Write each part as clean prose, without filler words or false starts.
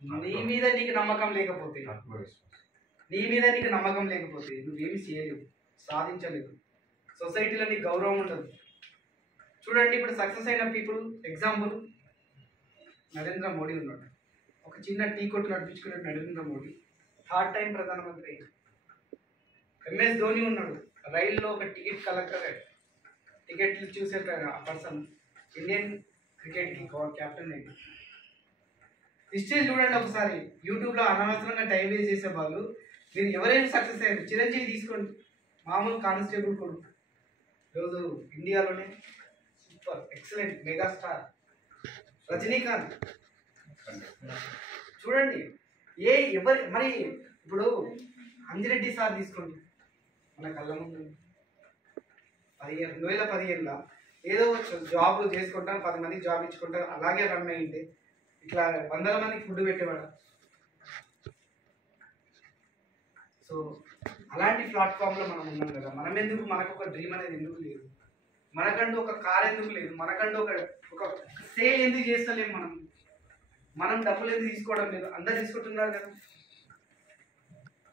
నీ మీద నీకు నమ్మకం లేకపోతే నువ్వేమి చేయలేవు, సాధించలేవు. సొసైటీలో నీకు గౌరవం ఉండదు. చూడండి, ఇప్పుడు సక్సెస్ అయిన పీపుల్ ఎగ్జాంపుల్ నరేంద్ర మోడీ ఉన్నాడు. ఒక చిన్న టీ కొట్టు నడిపించుకున్నాడు నరేంద్ర మోడీ, థర్డ్ టైం ప్రధానమంత్రి. MS ధోని ఉన్నాడు, రైల్లో ఒక టికెట్ కలెక్టర్, టికెట్లు చూసే పర్సన్, ఇండియన్ క్రికెట్కి క్యాప్టెన్ అయింది. హిస్టరీ చూడండి ఒకసారి. యూట్యూబ్లో అనవసరంగా టైం వేస్ట్ చేసే వాళ్ళు మీరు ఎవరైనా సక్సెస్ అయ్యారు. చిరంజీవి తీసుకోండి, మామూలు కానిస్టేబుల్ కొడుకు, ఈరోజు ఇండియాలోనే సూపర్ ఎక్సలెంట్ మెగాస్టార్. రజనీకాంత్ చూడండి, ఎవరి మరి ఇప్పుడు అంజిరెడ్డి సార్ తీసుకోండి, మన కళ్ళ ముందు 2017లో ఏదో జాబ్ చేసుకుంటాను, 10 మందికి జాబ్ ఇచ్చుకుంటాను, అలాగే రన్ అయ్యింది. ఇట్లా 100 మందికి ఫుడ్ పెట్టేవాడు. సో అలాంటి ప్లాట్ఫామ్లో మనం ఉన్నాం కదా. మనం ఎందుకు, మనకు ఒక డ్రీమ్ అనేది ఎందుకు లేదు? మనకంటూ ఒక కార్ ఎందుకు లేదు? మనకంటూ ఒక సేల్ ఎందుకు చేస్తలేము? మనం డబ్బులు ఎందుకు తీసుకోవడం లేదు? అందరు తీసుకుంటున్నారు కదా.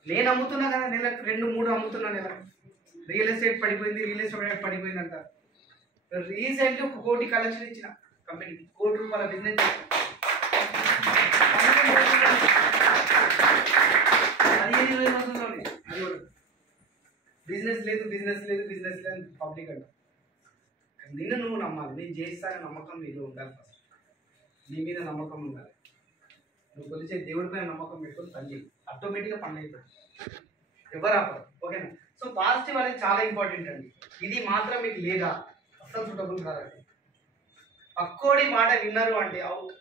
నేను అమ్ముతున్నా కదా, నెలకు 2-3 అమ్ముతున్నా. నెల రియల్ ఎస్టేట్ పడిపోయింది అంట. రీసెంట్లీ 1 కోటి కలెక్షన్ ఇచ్చిన కంపెనీకి, 1 కోటి రూపాయల బిజినెస్. అది కూడా బిజినెస్ లేదు పబ్లిక్ అంట. నిన్ను నువ్వు నమ్మాలి, నేను చేస్తానని నమ్మకం నీలో ఉండాలి. ఫస్ట్ నీ మీద నమ్మకం ఉండాలి. నువ్వు కొలిచే దేవుడి పైన నమ్మకం పెట్టుకొని పని చేయి, ఆటోమేటిక్గా పని అయిపోతుంది. ఎవరు ఆపరు. ఓకేనా? సో పాజిటివ్ అనేది చాలా ఇంపార్టెంట్ అండి. ఇది మాత్రం మీకు లేదా అస్సలు సూటబుల్ కాదండి. పక్కోడి మాట విన్నారు అంటే అవుట్.